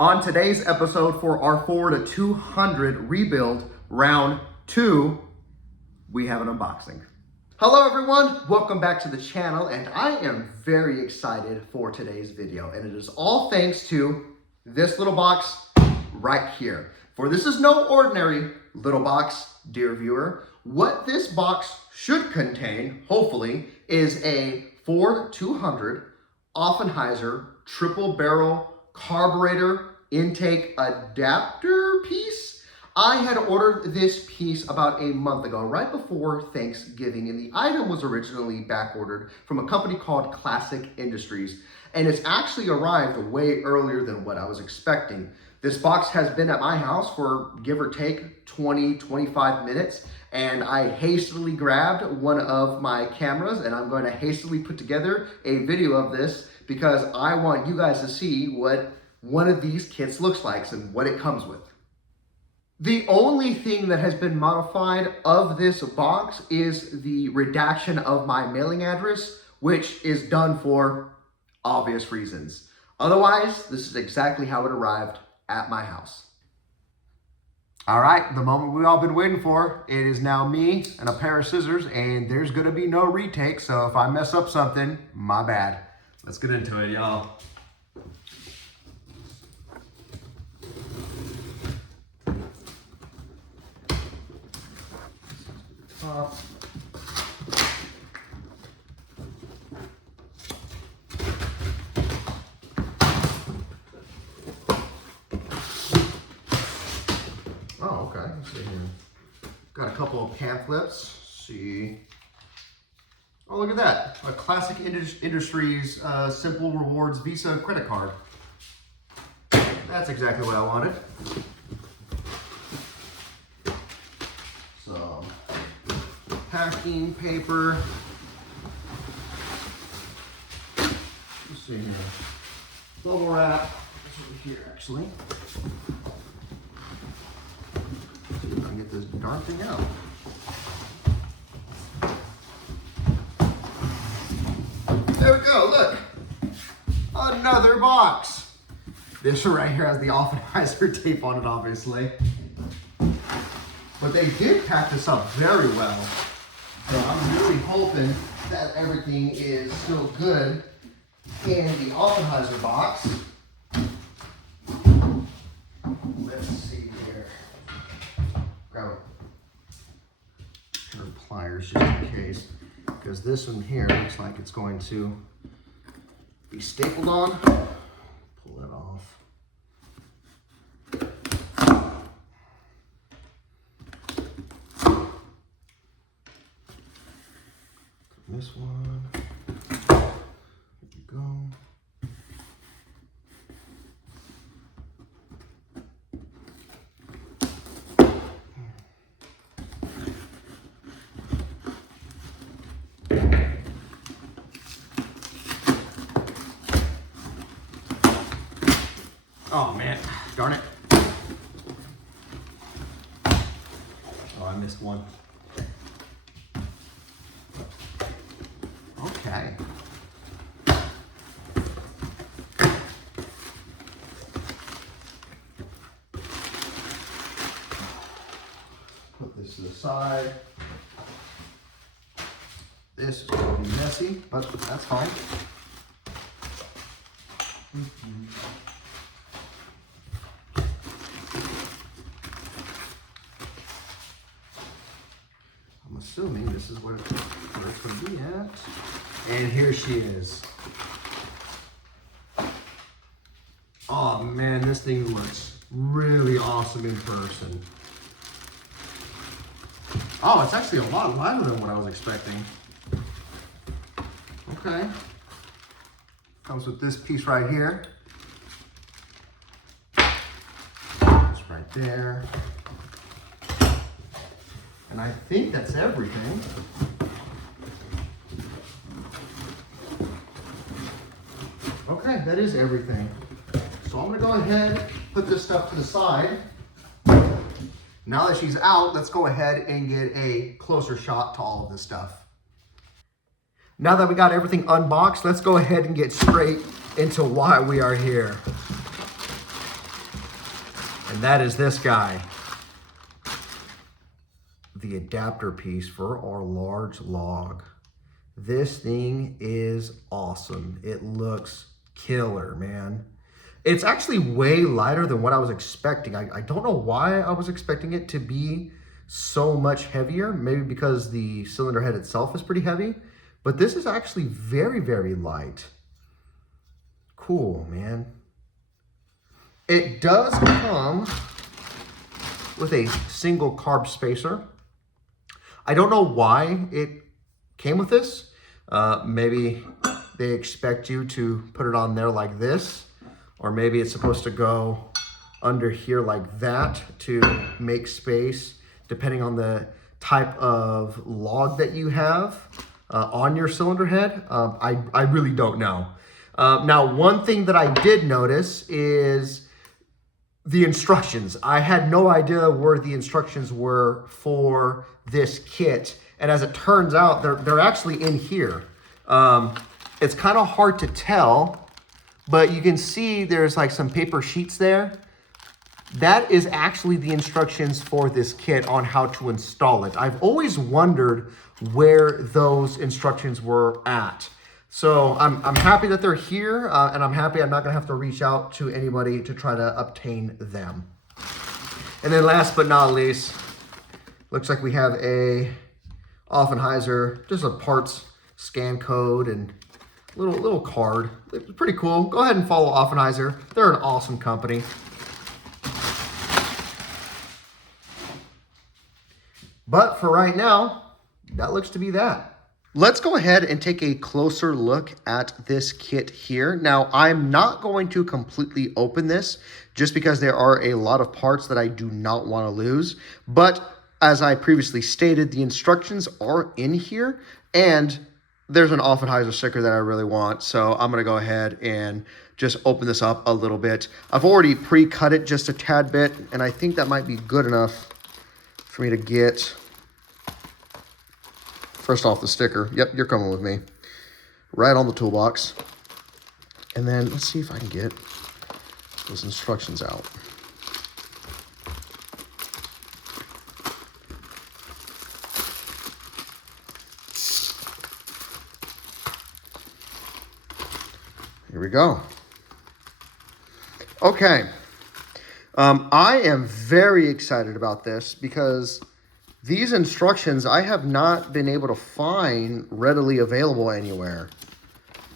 On today's episode for our 4 to 200 rebuild round 2, we have an unboxing. Hello everyone, welcome back to the channel, and I am very excited for today's video, and it is all thanks to this little box right here. For this is no ordinary little box, dear viewer. What this box should contain, hopefully, is a 4-200 Offenhauser triple barrel carburetor intake adapter piece. I had ordered this piece about a month ago, right before Thanksgiving, and the item was originally back ordered from a company called Classic Industries, and it's actually arrived way earlier than what I was expecting. This box has been at my house for give or take 20-25 minutes, and I hastily grabbed one of my cameras, and I'm going to hastily put together a video of this because I want you guys to see what one of these kits looks like and what it comes with. The only thing that has been modified of this box is the redaction of my mailing address, which is done for obvious reasons. Otherwise, this is exactly how it arrived at my house. All right, the moment we've all been waiting for. It is now me and a pair of scissors, and there's gonna be no retake, so if I mess up something, my bad. Let's get into it, y'all. Oh, okay. Let's see here. Got a couple of pamphlets. See. Oh, look at that. A Classic Industries Simple Rewards Visa credit card. That's exactly what I wanted. Some packing paper. Let's see here. Bubble wrap. It's over here, actually. See if I can get this darn thing out. There we go, look. Another box. This one right here has the Offenhauser tape on it, obviously. But they did pack this up very well. So I'm really hoping that everything is still good in the Offenhauser box. Let's see here. Grab a pair of pliers just in case, because this one here looks like it's going to be stapled on. Pull that off. This one. Here we go. Oh man, darn it. Oh, I missed one. Okay. Put this to the side. This is going to be messy, but that's fine. I'm assuming this is where it's going to be at. And here she is. Oh man, this thing looks really awesome in person. Oh, it's actually a lot lighter than what I was expecting. Okay. Comes with this piece right here. It's right there. And I think that's everything. Okay, that is everything. So I'm gonna go ahead, put this stuff to the side. Now that she's out, let's go ahead and get a closer shot to all of this stuff. Now that we got everything unboxed, let's go ahead and get straight into why we are here. And that is this guy. The adapter piece for our large log. This thing is awesome. It looks killer, man. It's actually way lighter than what I was expecting. I don't know why I was expecting it to be so much heavier. Maybe because the cylinder head itself is pretty heavy, but this is actually very, very light. Cool, man. It does come with a single carb spacer. I don't know why it came with this. Maybe they expect you to put it on there like this, or maybe it's supposed to go under here like that to make space, depending on the type of log that you have on your cylinder head. I really don't know. Now, one thing that I did notice is the instructions. I had no idea where the instructions were for this kit. And as it turns out, they're actually in here. It's kind of hard to tell, but you can see there's like some paper sheets there. That is actually the instructions for this kit on how to install it. I've always wondered where those instructions were at. So I'm happy that they're here, and I'm happy I'm not gonna have to reach out to anybody to try to obtain them. And then last but not least, looks like we have a Offenhauser, just a parts scan code and little card. It's pretty cool. Go ahead and follow Offenhauser. They're an awesome company. But for right now, that looks to be that. Let's go ahead and take a closer look at this kit here. Now, I'm not going to completely open this just because there are a lot of parts that I do not want to lose. But as I previously stated, the instructions are in here, and there's an Offenhauser sticker that I really want. So I'm going to go ahead and just open this up a little bit. I've already pre-cut it just a tad bit, and I think that might be good enough for me to get. First off, the sticker. Yep, you're coming with me. Right on the toolbox. And then let's see if I can get those instructions out. Here we go. Okay. I am very excited about this because these instructions I have not been able to find readily available anywhere.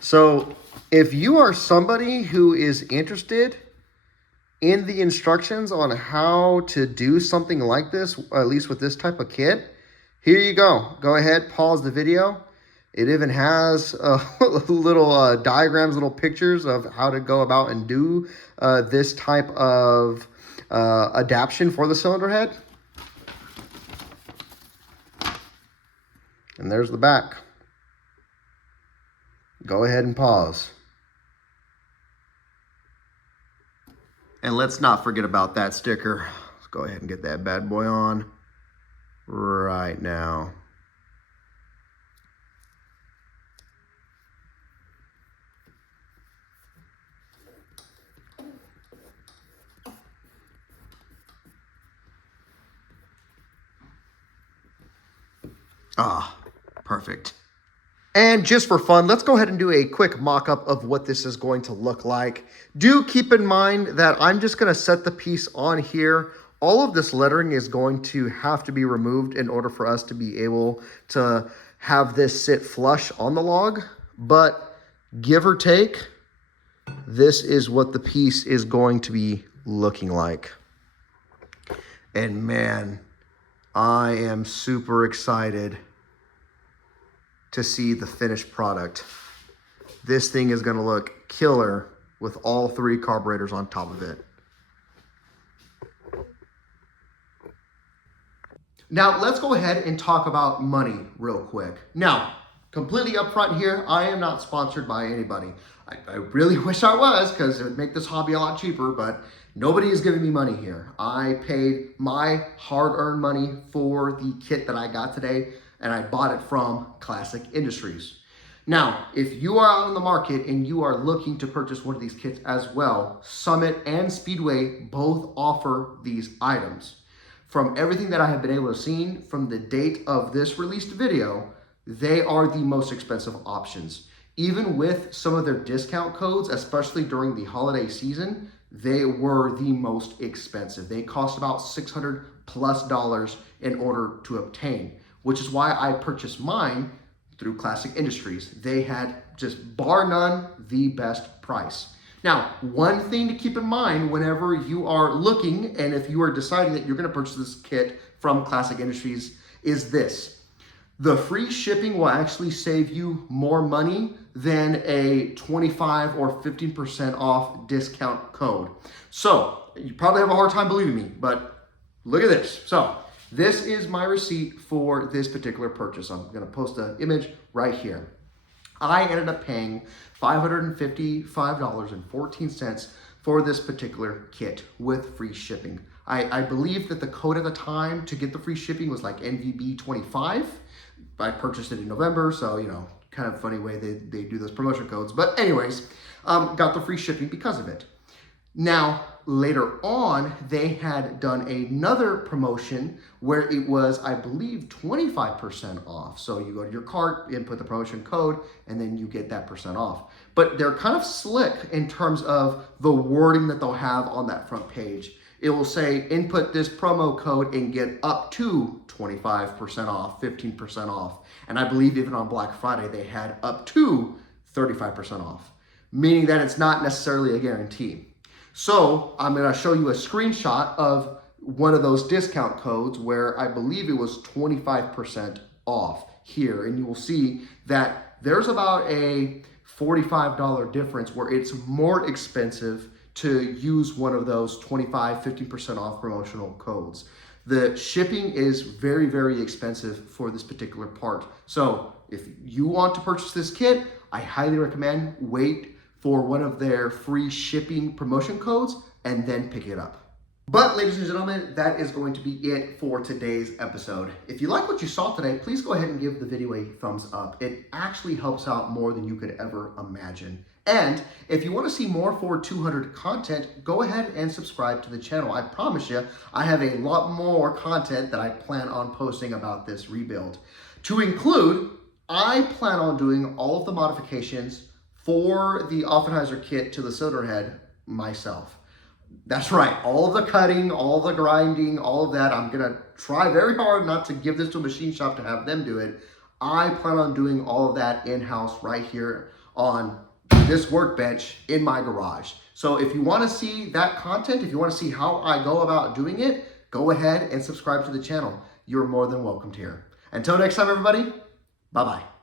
So if you are somebody who is interested in the instructions on how to do something like this, at least with this type of kit, here you go. Go ahead, pause the video. It even has little diagrams, little pictures of how to go about and do this type of adaptation for the cylinder head. And there's the back. Go ahead and pause. And let's not forget about that sticker. Let's go ahead and get that bad boy on right now. Ah, perfect. And just for fun, let's go ahead and do a quick mock-up of what this is going to look like. Do keep in mind that I'm just going to set the piece on here. All of this lettering is going to have to be removed in order for us to be able to have this sit flush on the log. But give or take, this is what the piece is going to be looking like. And man, I am super excited to see the finished product. This thing is gonna look killer with all 3 carburetors on top of it. Now, let's go ahead and talk about money real quick. Now, completely upfront here, I am not sponsored by anybody. I really wish I was, because it would make this hobby a lot cheaper, but nobody is giving me money here. I paid my hard-earned money for the kit that I got today, and I bought it from Classic Industries. Now, if you are out in the market and you are looking to purchase one of these kits as well, Summit and Speedway both offer these items. From everything that I have been able to see from the date of this released video, they are the most expensive options. Even with some of their discount codes, especially during the holiday season, they were the most expensive. They cost about $600+ in order to obtain, which is why I purchased mine through Classic Industries. They had, just bar none, the best price. Now, one thing to keep in mind whenever you are looking and if you are deciding that you're going to purchase this kit from Classic Industries is this. The free shipping will actually save you more money than a 25 or 15% off discount code. So you probably have a hard time believing me, but look at this. So this is my receipt for this particular purchase. I'm going to post an image right here. I ended up paying $555.14 for this particular kit with free shipping. I believe that the code at the time to get the free shipping was like NVB25. I purchased it in November, so, you know, kind of funny way they do those promotion codes. But anyways, got the free shipping because of it. Now, later on, they had done another promotion where it was, I believe, 25% off. So you go to your cart, input the promotion code, and then you get that % off. But they're kind of slick in terms of the wording that they'll have on that front page. It will say, input this promo code and get up to 25% off, 15% off. And I believe even on Black Friday, they had up to 35% off, meaning that it's not necessarily a guarantee. So I'm going to show you a screenshot of one of those discount codes where I believe it was 25% off here. And you will see that there's about a $45 difference where it's more expensive to use one of those 25, 15% off promotional codes. The shipping is very, very expensive for this particular part. So if you want to purchase this kit, I highly recommend wait for one of their free shipping promotion codes and then pick it up. But ladies and gentlemen, that is going to be it for today's episode. If you like what you saw today, please go ahead and give the video a thumbs up. It actually helps out more than you could ever imagine. And if you want to see more Ford 200 content, go ahead and subscribe to the channel. I promise you, I have a lot more content that I plan on posting about this rebuild. To include, I plan on doing all of the modifications for the Offenhauser kit to the cylinder head myself. That's right, all of the cutting, all the grinding, all of that. I'm gonna try very hard not to give this to a machine shop to have them do it. I plan on doing all of that in-house right here on this workbench in my garage. So if you wanna see that content, if you wanna see how I go about doing it, go ahead and subscribe to the channel. You're more than welcome here. Until next time, everybody, bye-bye.